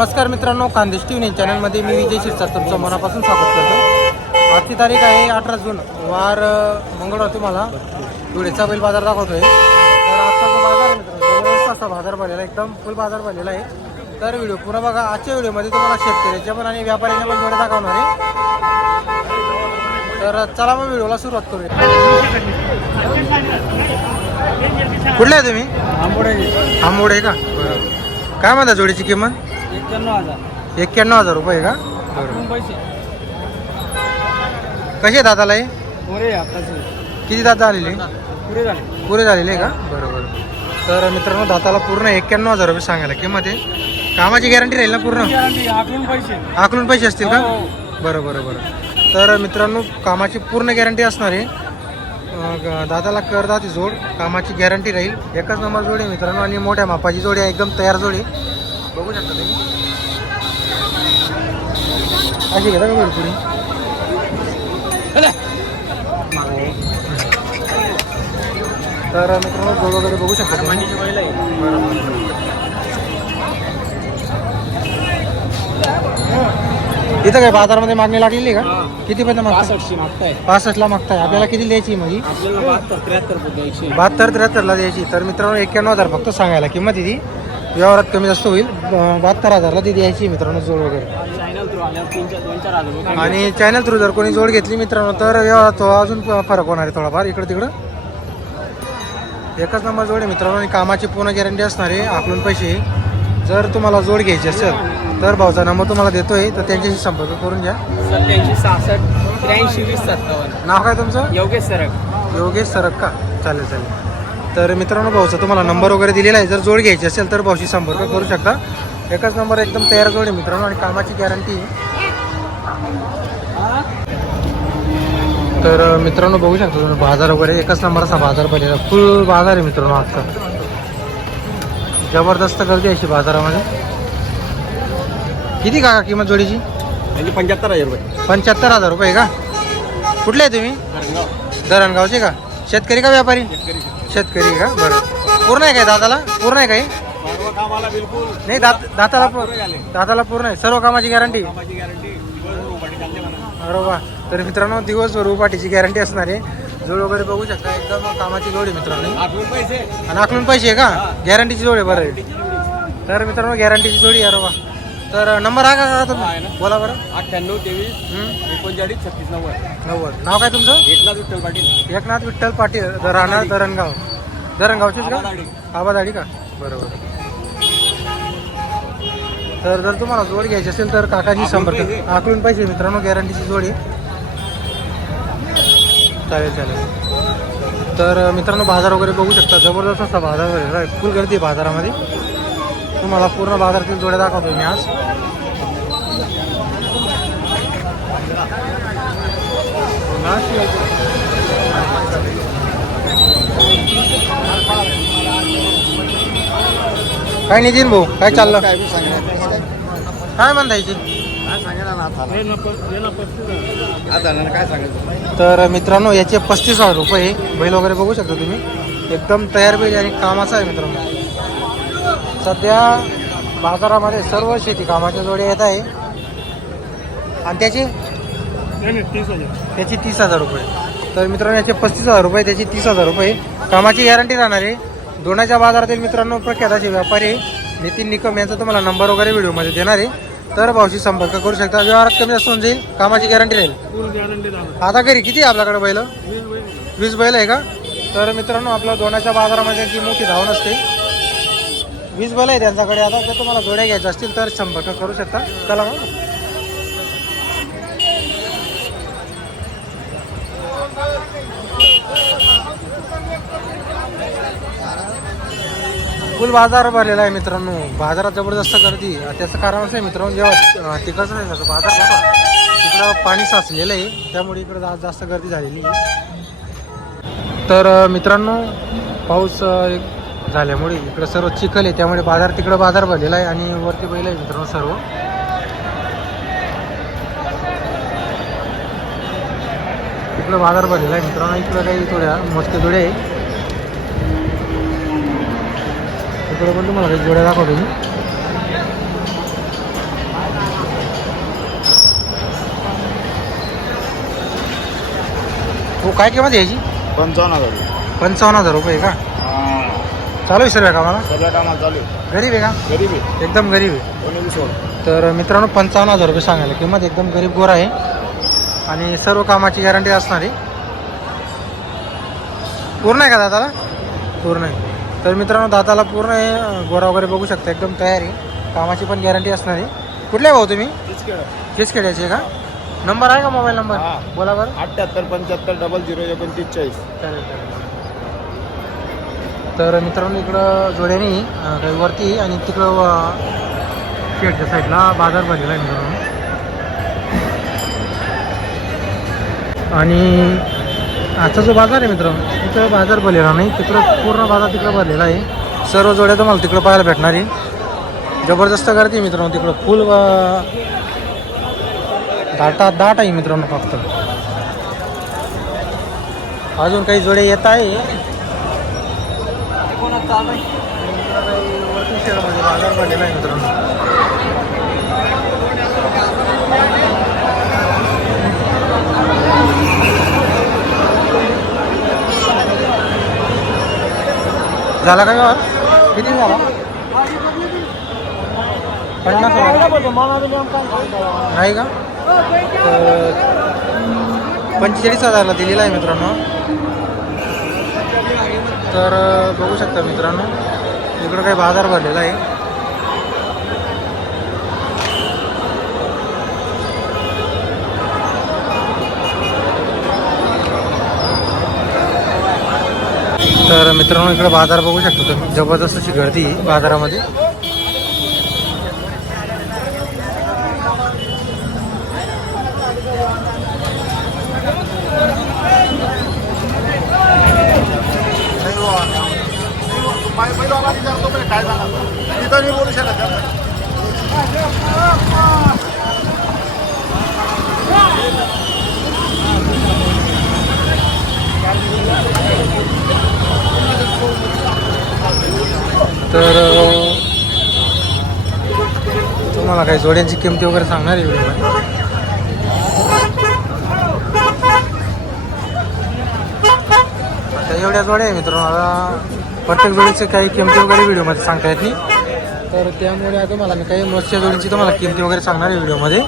नमस्कार मित्रांनो Khandesh T V चॅनलमध्ये मी विजय शिरसाट तुमचं मनापासून स्वागत करतो. आजची तारीख आहे अठरा जून वार मंगळवार तुम्हाला. धुळेचा बैल बाजार दाखवतोय. तर आजचा जो बाजार आहे मित्रांनो असा बाजार भरलेला आहे, एकदम फुल बाजार भरलेला आहे. तर व्हिडिओ पुन्हा बघा. आजच्या व्हिडिओमध्ये तुम्हाला शेतकऱ्याच्या पण आणि व्यापाऱ्यांच्या पण जोड्या दाखवणार आहे. तर चला मग व्हिडिओला सुरुवात करूया. कुठले आहे तुम्ही? आंबोडे. आंबोड आहे का काय म्हणता जोडीची किंमत? एक्क्याण्णव हजार. एक्क्याण्णव हजार रुपये का? पैसे. कसे दादाला पुरे आताचे किती दादा आलेले पुरे झाले. पुरे झालेले का? बरोबर तर मित्रांनो दाताला पूर्ण एक्क्याण्णव हजार रुपये सांगायला किंमत आहे. कामाची गॅरंटी राहील ना पूर्ण? गॅरंटी आखून पैसे. आकलून पैसे असतील का? हो. बरं बरं बरं. तर मित्रांनो कामाची पूर्ण गॅरंटी असणार आहे. अं, ग- दादाला करदा ती जोड कामाची गॅरंटी राहील. एकच नंबर जोड आहे मित्रांनो आणि मोठ्या मापाची जोडी आहे एकदम तयार जोडी आहे. बघू शकता तुम्ही. अशी घेता का पुढे तर मित्रांनो जोड वगैरे बघू शकता तुम्ही. इथं काय बाजारामध्ये मागणी लागलेली का? किती पर्यंत पासष्टशे मागताय. पासष्टला मागताय. आपल्याला किती द्यायची माझी आपल्याला बहात्तर त्र्याहत्तर रुपये द्यायचे. तर मित्रांनो एक्क्याण्णव हजार फक्त सांगायला किंमत ती. व्यवहारात कमी जास्त होईल. बहात्तर हजारला ती द्यायची मित्रांनो जोड वगैरे. आणि चॅनल थ्रू जर कोणी जोड घेतली मित्रांनो तर व्यवहारात अजून फरक होणार आहे थोडाफार इकडं तिकडं. एकच नंबर जोड आहे मित्रांनो आणि कामाची पूर्ण गॅरंटी असणार आहे आकलून पैसे. जर तुम्हाला जोड घ्यायची असेल तर भाऊचा नंबर तुम्हाला देतोय तर त्यांच्याशी संपर्क करून घ्या. सत्याऐंशी सहासष्ट त्र्याऐंशी वीस सत्तावन्न. नाव काय तुमचं? योगेश सरक. योगेश सरक का? चालेल चालेल. तर मित्रांनो भाऊचा तुम्हाला नंबर वगैरे दिलेला आहे. जर जोड घ्यायची असेल तर भाऊशी संपर्क करू शकता. एकच नंबर एकदम तयार जोड आहे मित्रांनो आणि कामाची गॅरंटी तर मित्रांनो बघू शकता तुम्ही बाजार वगैरे एकच नंबरचा बाजार भरलेला फुल बाजार आहे मित्रांनो आजचा. जबरदस्त गर्दी आहे अशी बाजारामध्ये. किती काका किंमत जोडीची? पंच्याहत्तर हजार रुपये. पंच्याहत्तर हजार रुपये का? कुठले आहे तुम्ही? धरणगावचे का? शेतकरी का व्यापारी? शेतकरी का? बरं. पूर्ण आहे काय दादाला? पूर्ण आहे काही? नाही दात दाताला दाताला पूर्ण आहे. सर्व कामाची गॅरंटी? अरे वा. तर मित्रांनो दिवसभर उपाटीची गॅरंटी असणार आहे. जोड वगैरे बघू शकता. एकदम कामाची जोड आहे मित्रांनो. पैसे आणि आखलून पैसे आहे का? गॅरंटीची जोड आहे बरं आहे. तर मित्रांनो गॅरंटीची जोडी आहे. अरे वा. तर नंबर आहे का आहे तुम्ही ना. बोला बरं. अठ्ठ्याण्णव तेवीस हं? एकोणचाळीस छत्तीस नव्वद. नव्वद. नाव काय तुमचं? एकनाथ विठ्ठल पाटील. एकनाथ विठ्ठल पाटील द- राहणार धरणगाव धरणगावचेच का? आबादाडी. आबादाडी का? बरोबर. तर जर तुम्हाला जोड घ्यायची असेल तर काकाची संपर्क पैसे. आकलून पाहिजे मित्रांनो गॅरंटीची जोड. आहे चालेल चालेल. तर मित्रांनो बाजार वगैरे बघू शकता. जबरदस्त असा बाजार आहे. फुल गर्दी आहे बाजारामध्ये. तुम्हाला पूर्ण बाजारातील जोड्या दाखवतो मी आज. काय नितीन भाऊ काय चाललं? काय काय? म्हणता याची काय सांगायचं? तर मित्रांनो याचे पस्तीस हजार रुपये. बैल वगैरे बघू शकता तुम्ही. एकदम तयार बैल आणि कामाचा आहे मित्रांनो. सध्या बाजारामध्ये सर्व शेती कामाच्या जोड्या येत आहे. आणि त्याची? त्याची तीस हजार रुपये. तर मित्रांनो याचे पस्तीस हजार रुपये त्याची तीस हजार रुपये. कामाची गॅरंटी राहणार आहे. दोनाच्या बाजारातील मित्रांनो प्रख्यात असे व्यापारी नितीन निकम यांचा तुम्हाला नंबर वगैरे व्हिडिओमध्ये देणार आहे. तर भाऊशी संपर्क करू शकता. व्यवहारात कमी जास्त होऊन जाईल. कामाची गॅरंटी राहील. आता घरी किती आहे आपल्याकडे बैल? वीस बैल आहे. का? तर मित्रांनो आपल्या दोनाच्या बाजारामध्ये जी मोठी धावण असते वीस बल आहे त्यांच्याकडे आता जर तुम्हाला जोड्या घ्यायच्या असतील तर शंभर करू शकता. चला मग. फुल बाजार भरलेला आहे मित्रांनो. बाजारात जबरदस्त गर्दी. त्याचं कारण असं आहे मित्रांनो जेव्हा तिकडचं नाही जातो बाजार बघा. तिकडं पाणी साचलेलं आहे. त्यामुळे इकडं जा- जास्त गर्दी झालेली आहे. तर मित्रांनो पाऊस एक झाल्यामुळे इकडं सर्व चिखल आहे. त्यामुळे बाजार तिकडं बाजार भरलेला आहे आणि वरती बैल आहे मित्रांनो सर्व. इकडं बाजार भरलेला आहे मित्रांनो. इकडं काही थोड्या मस्त जोड्या आहे. इकडं पण तुम्हाला काही जोड्या दाखवतो मी. हो काय किंमत यायची पंचावन्न हजार. पंचावन्न हजार रुपये का? चालू आहे सर्व कामाला? सगळ्या कामाला चालू आहे. गरीब आहे का? गरीब आहे. एकदम गरीब आहे. कोणी बी सोड. तर मित्रांनो पंचावन्न हजार रुपये सांगायला. किंमत एकदम गरीब गोर आहे. आणि सर्व कामाची गॅरंटी असणार आहे. पूर्ण आहे का दादाला? पूर्ण आहे. तर मित्रांनो दादाला पूर्ण आहे अं, गोरा वगैरे बघू शकता. एकदम तयार आहे. कामाची पण गॅरंटी असणार आहे. कुठले आहे भाऊ तुम्ही? तीच खेळायचे का? नंबर आहे का मोबाईल नंबर? हा. बोला बरं. अठ्ठ्याहत्तर पंच्याहत्तर डबल झिरो एकोणतीस चाळीस. चालेल चालेल. तर मित्रांनो इकडं जोड्याने काही वरती आणि तिकडं शेडच्या साईडला बाजार भरलेला आहे मित्रांनो. आणि आजचा जो बाजार आहे मित्रांनो तिथं बाजार भरलेला नाही. तिकडं पूर्ण बाजार तिकडं भरलेला आहे. सर्व जोड्या तुम्हाला तिकडं पाहायला भेटणार आहे. जबरदस्त गर्दी आहे मित्रांनो तिकडं फुल दाटा दाट आहे मित्रांनो फक्त. अजून काही जोडे येत आहे. वरती शेडमध्ये बाजार पडलेला आहे मित्रांनो झाला का व्यवहार? किती झाला? पन्नास नाही का? पंचेचाळीस हजारला दिलेला आहे मित्रांनो. तर बघू शकता मित्रांनो इकडं काही बाजार भरलेला आहे. तर मित्रांनो इकडे बाजार बघू शकतो तुम्ही. जबरदस्त अशी गर्दी काय तिथं बोलू शकत तर तुम्हाला काही जोड्यांची किमती वगैरे सांगणार आहे व्हिडिओमध्ये? आता एवढ्या जोड्या आहे मित्रांनो आता प्रत्येक जोडीचे काही किमती वगैरे व्हिडिओमध्ये सांगता येत नाही. तर त्यामुळे आता मला मी काही मत्स्य जोडीची तुम्हाला किमती वगैरे सांगणार आहे व्हिडिओमध्ये.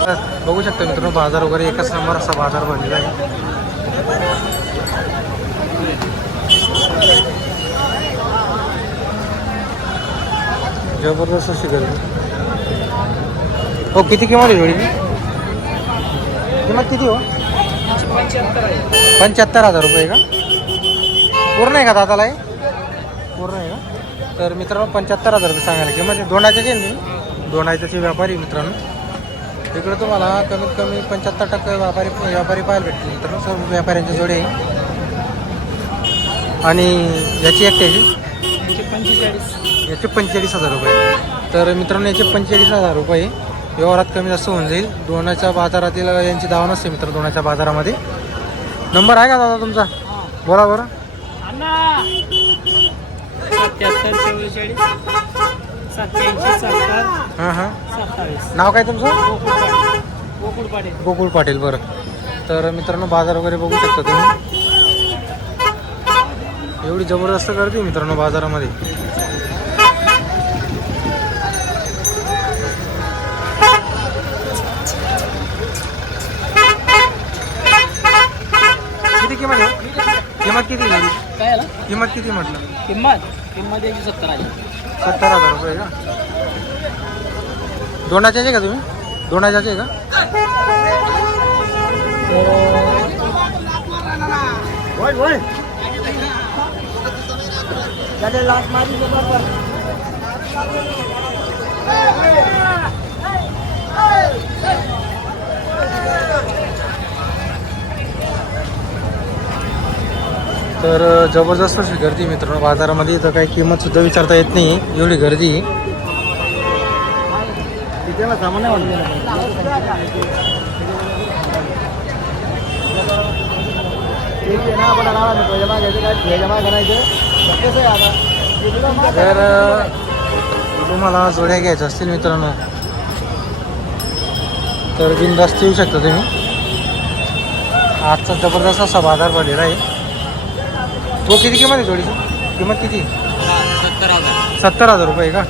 तर बघू शकता मित्रांनो बाजार वगैरे एकच नंबर असा बाजार भरलेला आहे. जबरदस्त अशी गर्दी. हो किती किंमत आहे जोडीची? किंमत किती हो? पंच्याहत्तर हजार रुपये का? पूर्ण आहे का दादाला आहे पूर्ण आहे का? तर मित्रांनो पंच्याहत्तर हजार रुपये सांगायला किंमत आहे. दोंडाचे आहे ना व्यापारी मित्रांनो इकडे तुम्हाला कमीत कमी पंच्याहत्तर टक्के व्यापारी व्यापारी पाहायला भेटतील मित्रांनो. सर्व व्यापाऱ्यांचे जोडे. आहे आणि याची एक त्याची? पंचेचाळीस. याचे पंचेचाळीस हजार रुपये. तर मित्रांनो याचे पंचेचाळीस हजार रुपये व्यवहारात कमी जास्त होऊन जाईल. दोनाच्या बाजारातील यांची दावा नसते मित्र दोनाच्या बाजारामध्ये. नंबर आहे का दादा तुमचा? बोला बरं. सत्याहत्तर चव्वेचाळीस. सत्याऐंशी सत्तर हां हां. सत्तावीस. नाव काय तुमचं? गोकुळ पाटील गोकुळ पाटील बरं. तर मित्रांनो बाजार वगैरे बघू शकता तुम्ही. एवढी जबरदस्त गर्दी आहे मित्रांनो बाजारामध्ये. किती किंमत आहे? किंमत किती आहे? काय किंमत किती म्हटलं? किंमत? किंमत एकशे सत्तर आहे सत्तर हजार रुपये का? दोंडाचे आहे का तुम्ही? दोंडाचे आहे का? होय तर जबरदस्त अशी गर्दी मित्रांनो. बाजारामध्ये इथं काही किंमत सुद्धा विचारता येत नाही. एवढी गर्दी तर तुम्हाला जोड्या घ्यायच्या असतील मित्रांनो. तर बिनधास्त येऊ शकता तुम्ही. आजचा जबरदस्त असा बाजार पडलेला आहे तो किती किंमत आहे जोडीची? किंमत किती? सत्तर हजार सत्तर हजार रुपये का?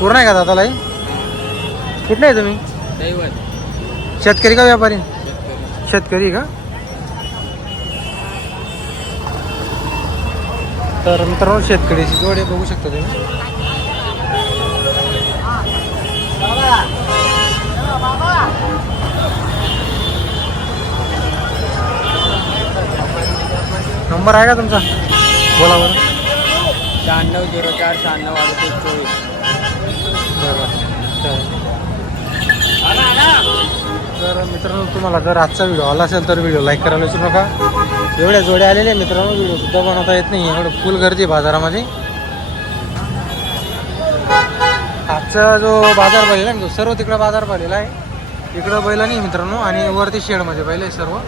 पूर्ण आहे का दादाला हे? कुठले आहे तुम्ही? दैवत शेतकरी का व्यापारी? शेतकरी का? तर मित्रांनो शेतकरीची जोड आहे बघू शकता तुम्ही. नंबर आहे का तुमचा? बोला बरं. शहाण्णव झिरो चार शहाण्णव अडतीस चोवीस. तर मित्रांनो तुम्हाला जर आजचा व्हिडिओ आला असेल तर व्हिडिओ लाईक करायला विसरू नका. एवढ्या जोड्या आलेल्या आहे मित्रांनो व्हिडिओ सुद्धा बनवता येत नाही. एवढं फुल गर्दी बाजारामध्ये. आजचा जो बाजार भरलेला आहे ना, तो सर्व तिकडं बाजार भरलेला आहे. इकडं बैल नाही मित्रांनो आणि वरती शेडमध्ये बैल आहे सर्व.